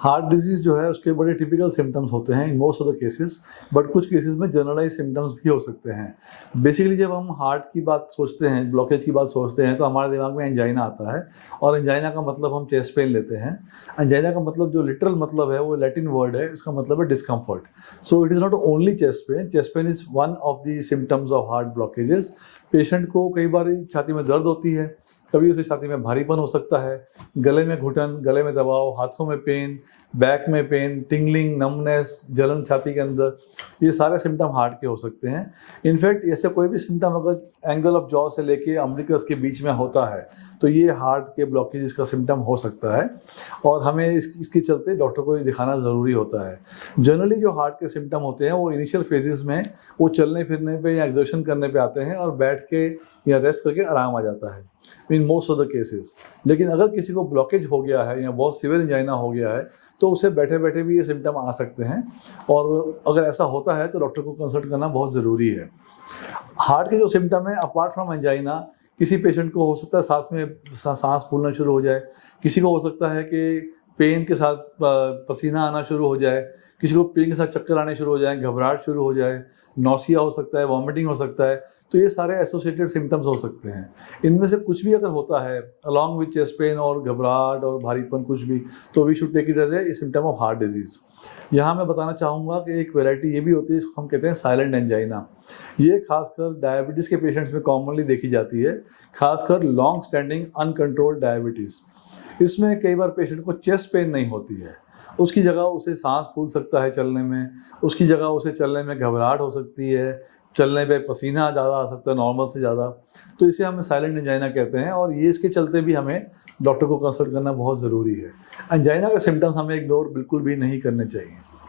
Heart disease जो है उसके बड़े टिपिकल सिम्पटम्स होते हैं in most of the cases, but कुछ केसेस में जनरलाइज़ सिम्पटम्स भी हो सकते हैं। बेसिकली जब हम हार्ट की बात सोचते हैं, ब्लॉकेज की बात सोचते हैं, तो हमारे दिमाग में एंजाइना आता है और एंजाइना का मतलब हम चेस्ट पेन लेते हैं। एंजाइना का मतलब जो लिटरल मतलब है वो लैटिन वर्ड है, इसका मतलब है discomfort. So it is not only chest pain is one of the symptoms of heart blockages. Patient को कई बार छाती में दर्द होती है, कभी उसे छाती में भारीपन हो सकता है, गले में घुटन, गले में दबाव, हाथों में पेन, बैक में पेन, टिंगलिंग, नमनेस, जलन छाती के अंदर, ये सारे सिम्पटम हार्ट के हो सकते हैं। इनफैक्ट ऐसे कोई भी सिम्पटम अगर एंगल ऑफ जॉ से लेके अम्बिलिकस के बीच में होता है, तो ये हार्ट के ब्लॉकेज का सिम्पटम हो सकता है और हमें इसके चलते डॉक्टर को दिखाना ज़रूरी होता है। जनरली जो हार्ट के सिम्पटम होते हैं वो इनिशियल फेजेज़ में वो चलने फिरने पे या एक्सर्शन करने पे आते हैं और बैठ के या रेस्ट करके आराम आ जाता है in most of the cases. लेकिन अगर किसी को ब्लॉकेज हो गया है या बहुत सीवियर एंजाइना हो गया है, तो उसे बैठे बैठे भी ये सिम्पटम आ सकते हैं और अगर ऐसा होता है तो डॉक्टर को कंसल्ट करना बहुत ज़रूरी है। हार्ट के जो सिम्पटम है अपार्ट फ्रॉम एंजाइना, किसी पेशेंट को हो सकता है साथ में सांस फूलना शुरू हो जाए, किसी को हो सकता है कि पेन के साथ पसीना आना शुरू हो जाए, किसी को पेन के साथ चक्कर आने शुरू हो जाए, घबराहट शुरू हो जाए, नौसिया हो सकता है, वॉमिटिंग हो सकता है। तो ये सारे एसोसिएटेड सिम्पटम्स हो सकते हैं। इनमें से कुछ भी अगर होता है अलॉन्ग विथ चेस्ट पेन और घबराहट और भारीपन कुछ भी, तो we should take it as a symptom of heart disease. यहाँ मैं बताना चाहूँगा कि एक वैरायटी ये भी होती है जिसको हम कहते हैं साइलेंट एंजाइना। ये खासकर डायबिटीज़ के पेशेंट्स में कॉमनली देखी जाती है, खासकर लॉन्ग स्टैंडिंग अनकंट्रोल्ड डायबिटीज़। इसमें कई बार पेशेंट को चेस्ट पेन नहीं होती है, उसकी जगह उसे सांस फूल सकता है चलने में, उसकी जगह उसे चलने में घबराहट हो सकती है, चलने पे पसीना ज़्यादा आ सकता है नॉर्मल से ज़्यादा। तो इसे हम साइलेंट एंजाइना कहते हैं और ये इसके चलते भी हमें डॉक्टर को कंसल्ट करना बहुत ज़रूरी है। एंजाइना के सिम्पटम्स हमें इग्नोर बिल्कुल भी नहीं करने चाहिए।